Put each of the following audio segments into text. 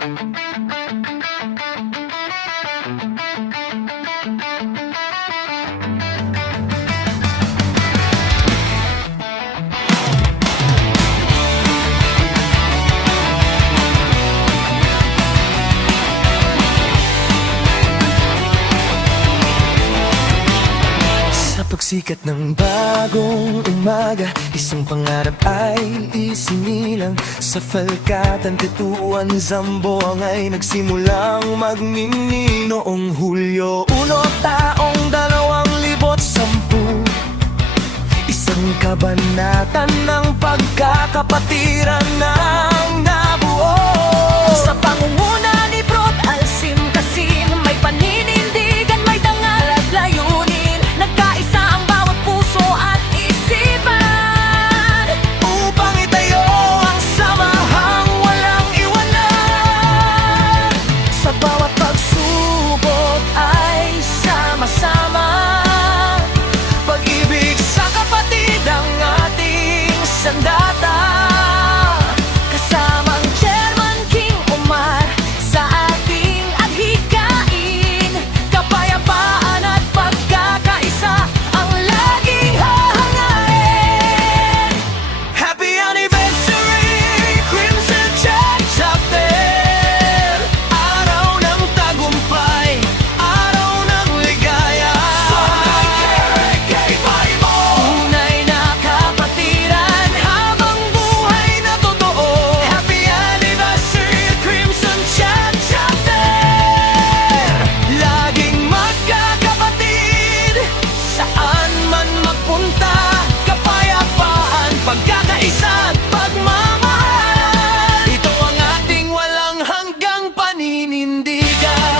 Sa pagsikat ng bagong umaga, isang pangarap ay isinilang. Sa Falkatan, Tetuan, Zamboanga ay nagsimulang magniningning. Noong Hulyo 1, taong 2010, isang kabanatan ng pagkakapatiran ng nabuo. Sa pangunguna ni Prod Alcim Casim, may paninindigan, may dangal at layunin. Nagkaisa ang bawat puso at isipan upang itayo ang samahang walang iwanan. Sa bawat pagsubok ay sama-sama, pag-ibig sa kapatid ang ating sandata. Kasamang Chairman King Omar sa ating adhikain, kapayapaan at pagkakaisa ang laging hahangain. Happy anniversary, Crimson Chat Chapter! Araw ng tagumpay, araw ng ligaya. Kay mo, tunay na kapatiran habang buhay na totoo. Happy anniversary, Crimson Chat Chapter! Laging magkakapatid, saan man magpunta. Kapayapaan, pagkakaisa at pagmamahal, ito ang ating walang hanggang paninindigan.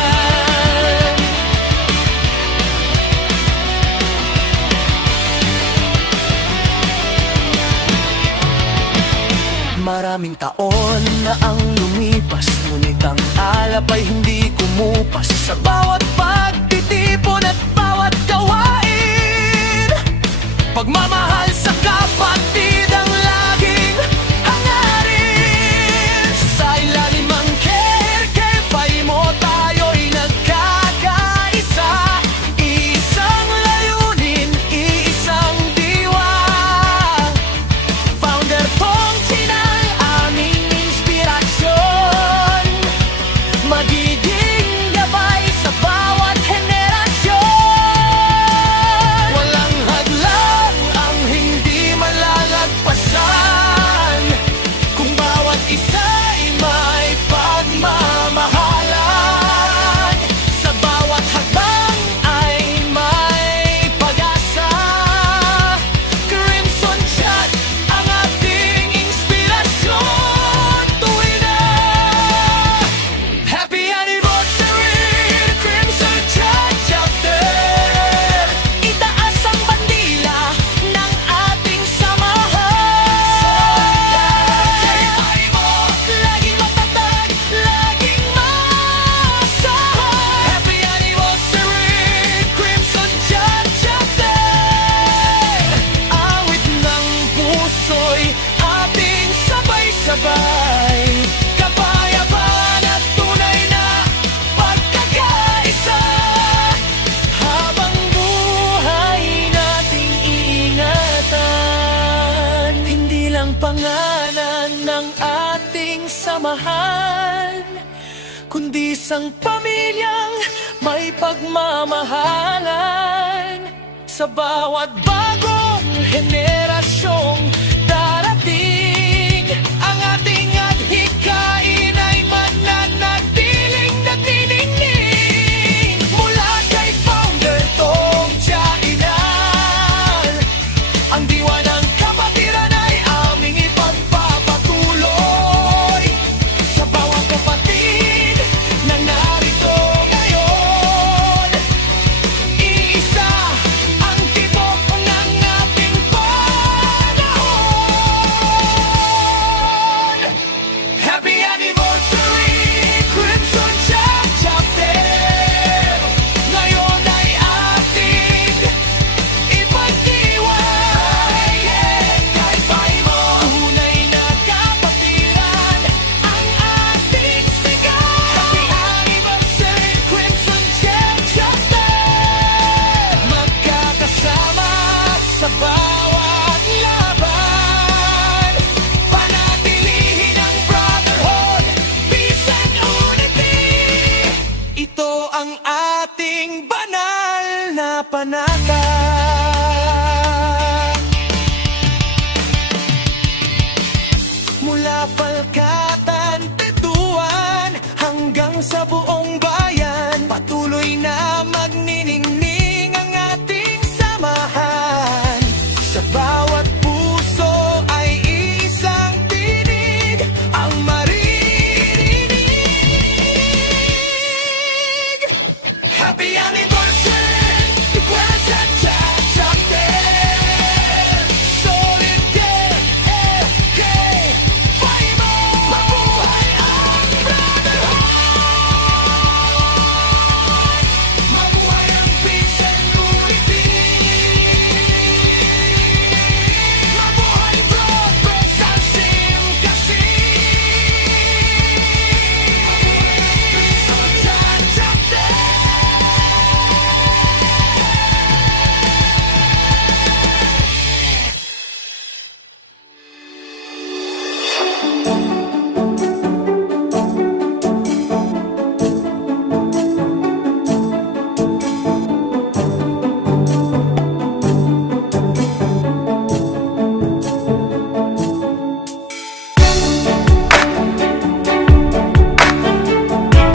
Maraming taon na ang lumipas, ngunit ang alap ay hindi kumupas. Sa bawat pagtitipon at bawat gawain, pagmamahal sa kapatid ang laging hangarin. Sa ilalim ang Kay mo, tayo'y nagkakaisa. Isang layunin, iisang diwa. Founder Tong Chinang aming inspirasyon, magiging gabay sa bawat henerasyon. Walang hadlang ang hindi malalagpasan, kung bawat isa'y may pagmamahalan. Sa bawat hakbang ay may pag-asa. Crimson Chat ang ating inspirasyon tuwing na. Happy anniversary, Crimson Chat Chapter! Itaas ang bandila ng ating samahan. Laging matatag, laging maasahan. Happy anniversary, Crimson Chat Chapter! Awit ng puso'y ating sabay-sabay. Kapayapaan at tunay na pagkakaisa, habang buhay nating iingatan. Hindi lang pangalan ng ating samahan, kundi isang pamilyang may pagmamahalan. Sa bawat bagong henerasyong darating, ang ating adhikain ay mananatiling nagniningning. Mula kay Founder Tong Chainan, ang diwa ng kapatiran ay aming ipagpapatuloy. Sa bawat kapatid na narito ngayon, iisa ang tibok ng ating pag na panata.